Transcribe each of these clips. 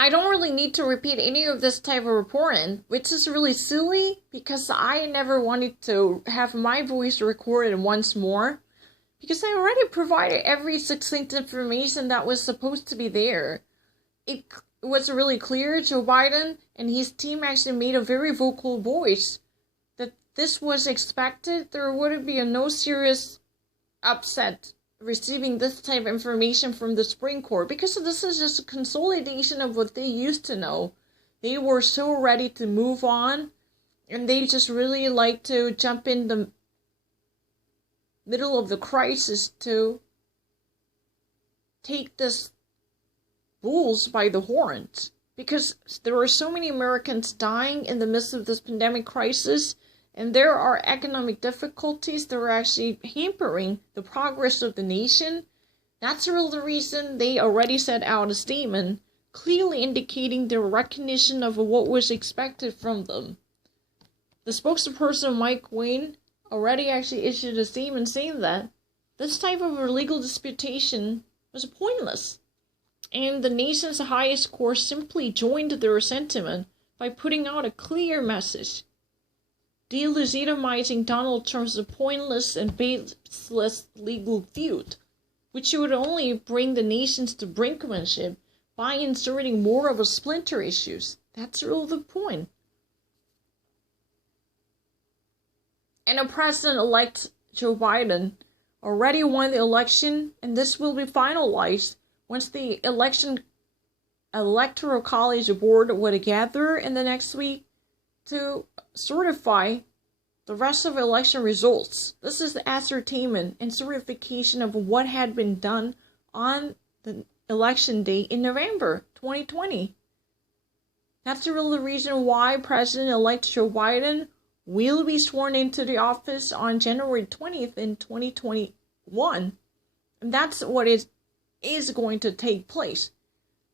I don't really need to repeat any of this type of reporting, which is really silly because I never wanted to have my voice recorded once more because I already provided every succinct information that was supposed to be there. It was really clear Joe Biden and his team actually made a very vocal voice that this was expected. There wouldn't be no serious upset receiving this type of information from the Supreme Court because this is just a consolidation of what they used to know. They were so ready to move on and they just really like to jump in the middle of the crisis to take this bulls by the horns because there are so many Americans dying in the midst of this pandemic crisis. And there are economic difficulties that are actually hampering the progress of the nation. That's really the reason they already set out a statement, clearly indicating their recognition of what was expected from them. The spokesperson, Mike Wayne, already actually issued a statement saying that this type of legal disputation was pointless. And the nation's highest court simply joined their sentiment by putting out a clear message, delegitimizing Donald Trump's pointless and baseless legal feud, which would only bring the nations to brinkmanship by inserting more of a splinter issues. That's really the point. And President-elect Joe Biden already won the election, and this will be finalized once the Electoral College Board would gather in the next week to certify the rest of election results. This is the ascertainment and certification of what had been done on the election day in November 2020. That's really the reason why President-elect Joe Biden will be sworn into the office on January 20th in 2021. And that's what is going to take place.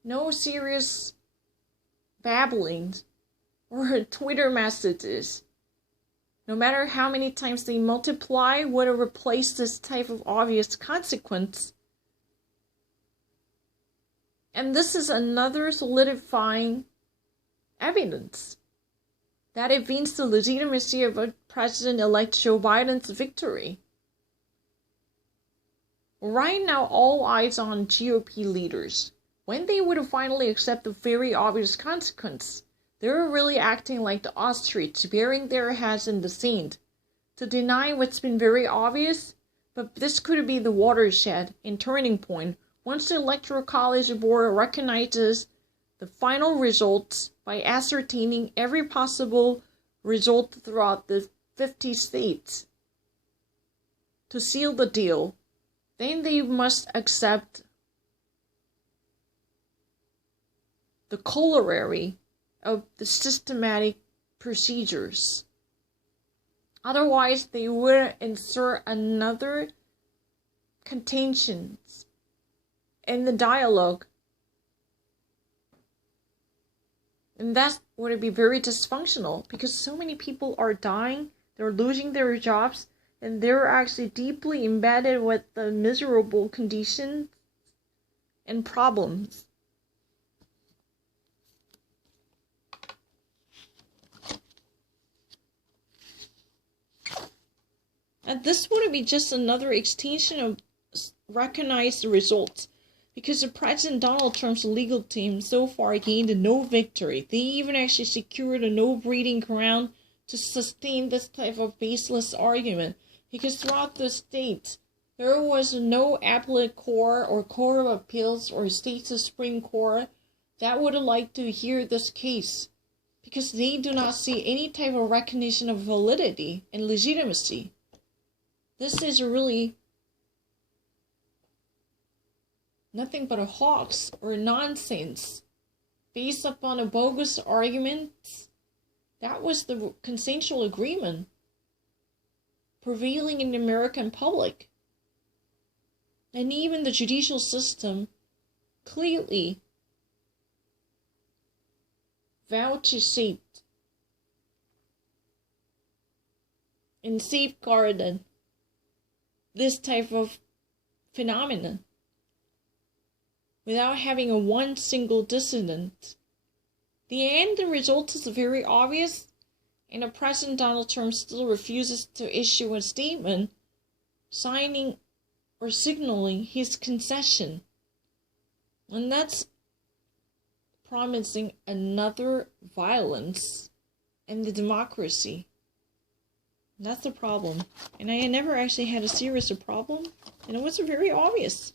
No serious babblings or Twitter messages. No matter how many times they multiply, would replace this type of obvious consequence. And this is another solidifying evidence that evince the legitimacy of President-elect Joe Biden's victory. Right now, all eyes on GOP leaders. When they would finally accept the very obvious consequence, they're really acting like the ostrich, burying their heads in the sand, to deny what's been very obvious. But this could be the watershed and turning point once the Electoral College Board recognizes the final results by ascertaining every possible result throughout the 50 states. To seal the deal, then they must accept the corollary of the systematic procedures. Otherwise, they would insert another contentions in the dialogue. And that would be very dysfunctional because so many people are dying, they're losing their jobs, and they're actually deeply embedded with the miserable conditions and problems. And this would be just another extension of recognized results, because the President Donald Trump's legal team so far gained no victory. They even actually secured a no breeding ground to sustain this type of baseless argument, because throughout the states, there was no appellate court or court of appeals or state Supreme Court that would like to hear this case, because they do not see any type of recognition of validity and legitimacy. This is really nothing but a hoax or nonsense based upon a bogus argument. That was the consensual agreement prevailing in the American public. And even the judicial system clearly vouchsafed and safeguarded this type of phenomenon. without having a one single dissident. The end result is very obvious, and the President Donald Trump still refuses to issue a statement signing or signaling his concession. And that's promising another violence in the democracy. That's the problem. And I never actually had a serious problem, and it was very obvious.